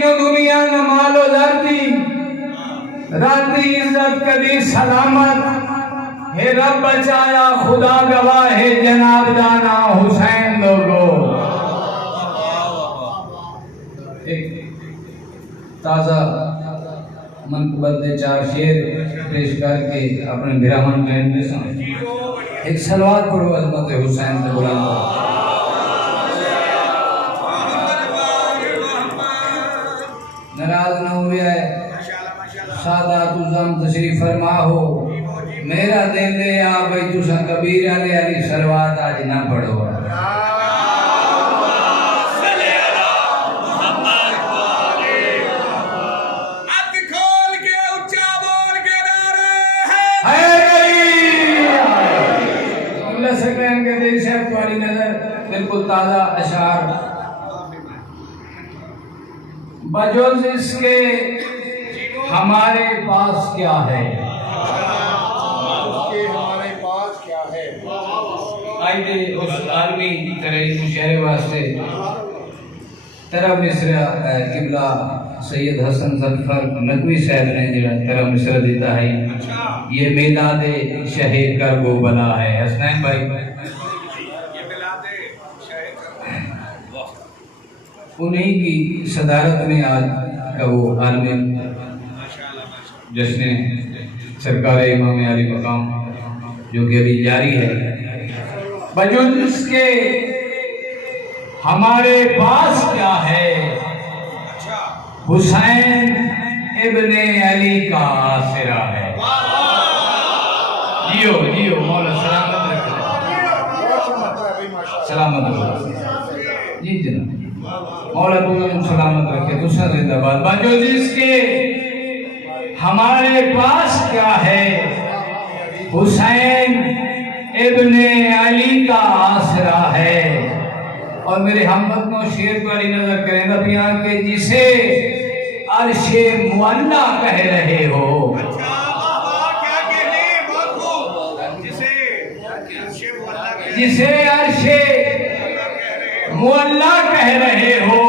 दुनिया न मालो धरती राती इज्जत कदी सलामत हे रब बचाया खुदा गवाह है जनाब जाना हुसैन लोगो। एक ताजा मनकबत दे चार शेर पेश करके अपने विरामन में एक सलवात पढ़ो अजमत हुसैन से बुलंद। नाराज न हुए सादा तुझम तशरीफ फरमा हो मेरा दिल ले आ भाई तुसा कबीर अली अली सलवात आज ना पढ़ो। बिल्कुल ताजा अशार बजुज़ इसके हमारे पास क्या है, हमारे पास क्या है। आइए उस आलमी तरह मुशहरे वास्ते तरह मिसरा किबला सैयद हसन जफर नकवी साहब ने जरा तरह मिसरा देता है। ये मिलाद शहीद कर वो बला है। हसनैन भाई उन्हीं की सदारत में आज का वो आलमी जश्न सरकार इमाम अली मकाम जो कि अभी जारी है। वजूद इसके हमारे पास क्या है, हुसैन इब्ने अली का आसरा है। जियो जियो मौला सलामत रखे, सलामत रखे जी जनाब मौला तुम सलामत रखे दूसरा जिंदाबाद। बाजो जिसके हमारे पास क्या है, हुसैन इब्ने अली का आसरा है। और मेरे हमवतनों शेर को अली नजर करेंगे बयान के जिसे अर्शे मुअल्ला कह रहे हो। जिसे अर्शे मुअल्ला कह रहे हो,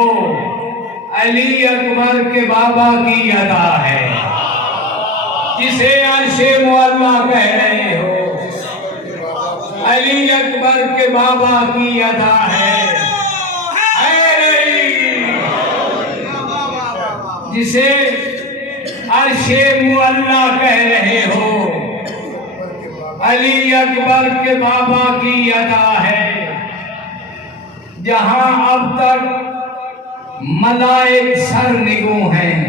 अली अकबर के बाबा की अदा है। जिसे अर्शे मुअल्ला कह रहे हो, अली अकबर के बाबा की अदा है। जिसे अर्शे मुअल्ला कह रहे हो, अली अकबर के बाबा की अदा है। जहां अब तक मलाइक सर निगो हैं,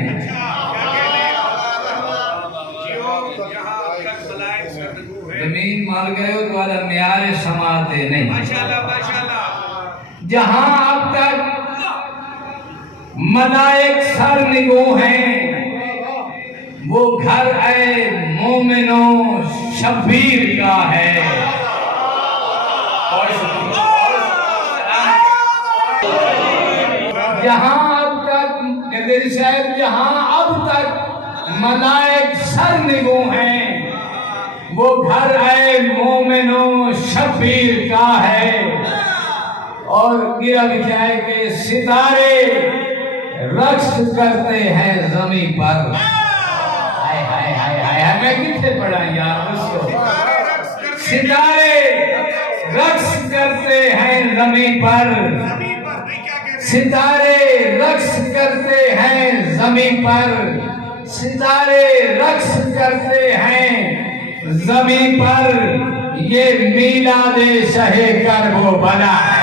जमीन मार गए हो तो वाला म्यारे समाते नहीं। जहां अब तक मलाइक सर निगो हैं, वो घर ऐ मोमिनो शबीर का है। जहां अब तक साहब जहां अब तक मलाइक सर निगो हैं, वो घर है मोमिनो शबीर का है। और गिरा बिछाए के सितारे रक्स करते हैं जमीन पर। हाय हाय हाय हाय मैं कितने पढ़ा यार उसको। सितारे रक्स करते हैं जमीन पर, सितारे रक्स करते हैं जमीन पर, सितारे रक्स करते हैं जमीन पर। ये मीलादे शहे कर वो बना है।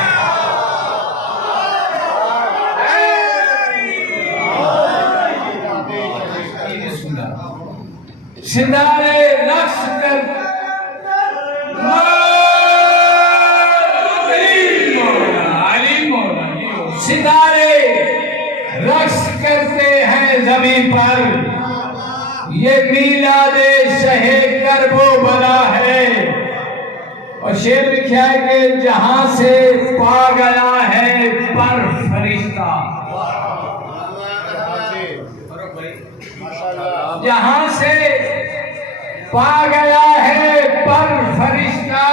सितारे रक्स कर सितारे रक्स करते हैं जमीन पर। ये मीलादे शहे कर वो बला है। और शेर लिखा है कि जहां से पा गया है पर फरिश्ता, जहां से पा गया है पर फरिश्ता,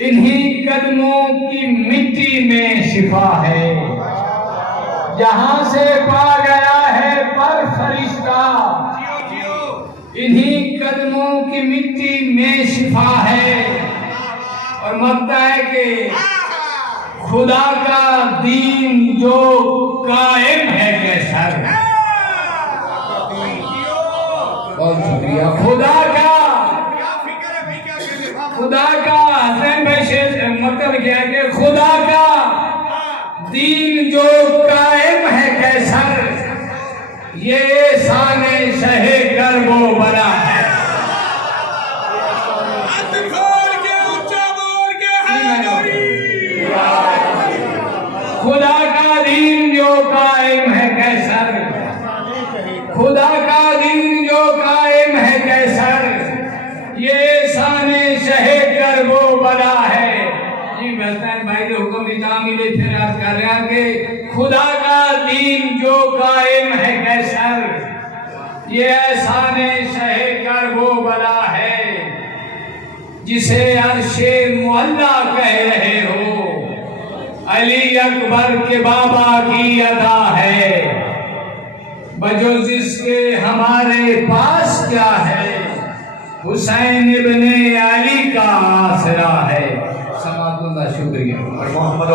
इन्हीं कदमों की मिट्टी मिट्टी में शिफा है। जहां से पा गया है पर फरिश्ता, इन्हीं कदमों की मिट्टी में शिफा है। और मानता है कि खुदा का दीन जो कायम है कैसर। बहुत शुक्रिया। खुदा का हसन भाई से मतलब क्या है कि खुदा का दीन जो कायम है कैसर, ये साने सहे कर वो बना है। खुदा का दीन जो कायम है कैसर, खुदा का दीन जो कायम है कैसर, ये साने शहे कर वो बना है। जी बहतान भाई के हुक्म निता मिले फिर आज कर रहे हैं कि खुदा का दीन जो कायम है कैसर, ये साने शहे कर वो बना है। जिसे अर्शे मुअल्ला कह रहे हो, अली अकबर के बाबा की अदा है। बजुज़ इसके हमारे पास क्या है, हुसैन इब्ने अली का आसरा है। समाअतुल्लाह, शुक्रिया। मोहम्मद